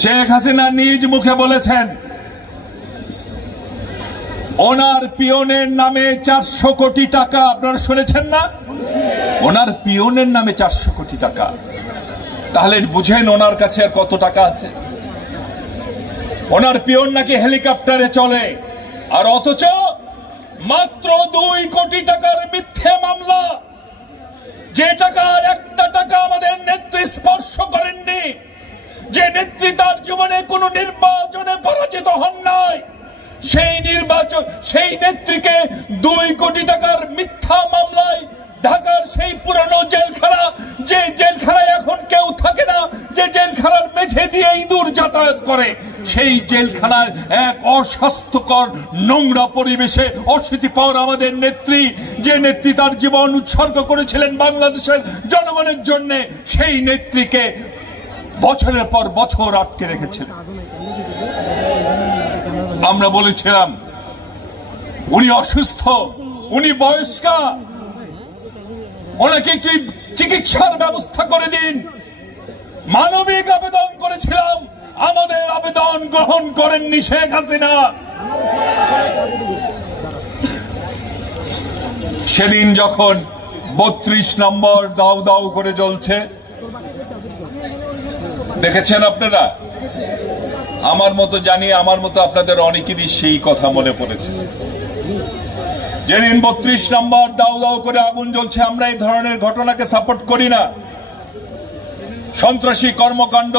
শেখ হাসিনা নিজ মুখে বলেছেন ওনার পিয়নের নামে 400 কোটি টাকা। আপনারা শুনেছেন না? ওনার পিয়নের নামে 400 কোটি টাকা। তাহলে বুঝেন ওনার কাছে আর কত টাকা আছে। ওনার পিয়ন নাকি হেলিকপ্টারে চলে, আর অথচ মাত্র 2 কোটি টাকার মিথ্যে মামলা, যে টাকার একটা টাকা আমাদের নেত্রী স্পর্শ করেননি, যে নেত্রী তার জীবনে কোনো নির্বাচনে পরাজিত হন নাই, সেই নেত্রীকে 2 কোটি টাকার মিথ্যা মামলায় ঢাকার সেই পুরানো জেলখানা, যে জেলখানায় এখন কেউ থাকে না, যে জেলখানার মেঝে দিয়ে ইঁদুর যাতায়াত করে, সেই জেলখানার এক অস্বাস্থ্যকর নোংরা পরিবেশে অশীতিপর আমাদের নেত্রী, যে নেত্রী তার জীবন উৎসর্গ করেছিলেন বাংলাদেশের জনগণের জন্য, সেই নেত্রীকে বছরের পর বছর আটকে রেখেছেন। আমরা বলেছিলাম উনি অসুস্থ, উনি বয়স্কা, ওনাকে একটি চিকিৎসার ব্যবস্থা করে দিন। মানবিক আবেদন করেছিলাম, আমাদের আবেদন গ্রহণ করেননি শেখ হাসিনা। সেদিন যখন 32 নম্বর দাউ দাউ করে জ্বলছে, দেখেছেন আপনারা? আমার মতো জানি, আমার মতো আপনাদের অনেকেরই সেই কথা মনে পড়েছে। যেদিন 32 নম্বর দাউ দাউ করে আগুন জ্বলছে, আমরা এই ধরনের ঘটনাকে সাপোর্ট করি না। সন্ত্রাসী কর্মকাণ্ড,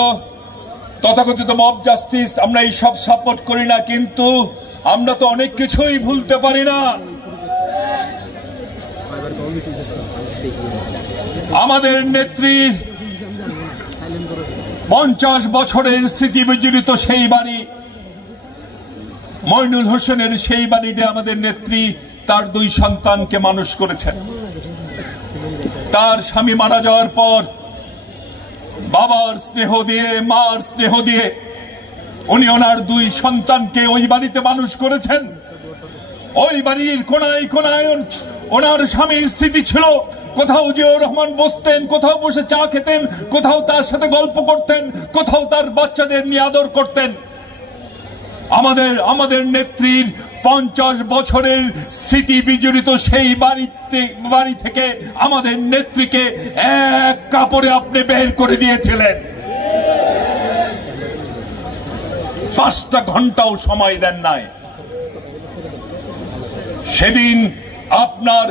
তথাকথিত মব জাস্টিস, আমরা এই সব সাপোর্ট করি না, কিন্তু আমরা তো অনেক কিছুই ভুলতে পারি না। আমাদের নেত্রীর 50 বছরের স্মৃতি বিজড়িত সেই বাড়ি, মইনুল হোসেনের সেই বাড়িতে আমাদের নেত্রী তার 2 সন্তানকে মানুষ করেছেন। তার স্বামী মারা যাওয়ার পর বাবার স্নেহ দিয়ে, মার স্নেহ দিয়ে উনি ওনার 2 সন্তানকে ওই বাড়িতে মানুষ করেছেন। ওই বাড়ির কোনায় কোনায় ওনার স্বামীর স্মৃতি ছিল। কোথাও জিয়াউর রহমান বসতেন, কোথাও বসে চা খেতেন, কোথাও তার সাথে গল্প করতেন, কোথাও তার বাচ্চাদের নিয়ে আদর করতেন। আমাদের নেত্রীর 50 বছরের স্মৃতি বিজড়িত সেই বাড়ি থেকে আমাদের নেত্রীকে এক কাপড়ে আপনি বের করে দিয়েছিলেন। 5টা ঘন্টাও সময় দেন নাই। সেদিন আপনার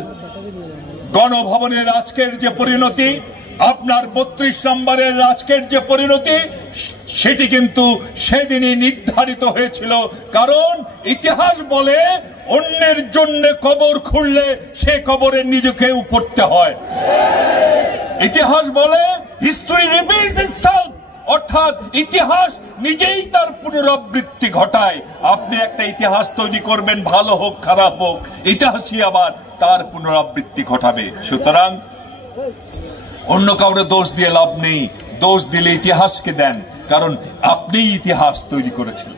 গণভবনের আজকের যে পরিণতি, আপনার 32 নম্বরের আজকের যে পরিণতি, সেটি কিন্তু সেদিনই নির্ধারিত হয়েছিল। কারণ ইতিহাস বলে অন্যের জন্য কবর খুঁড়লে সে কবরে নিজেকেও পড়তে হয়। ইতিহাস বলে হিস্ট্রি রিপিটস ইটসেলফ, অর্থাৎ ইতিহাস নিজেই তার পুনরাবৃত্তি ঘটায়। আপনি একটা ইতিহাস তৈরি করবেন, ভালো হোক খারাপ হোক, ইতিহাসই আবার তার পুনরাবৃত্তি ঘটাবে। সুতরাং অন্য কাউরে দোষ দিয়ে লাভ নেই, দোষ দিলে ইতিহাসকে দেন, কারণ আপনি ইতিহাস তৈরি করেছেন।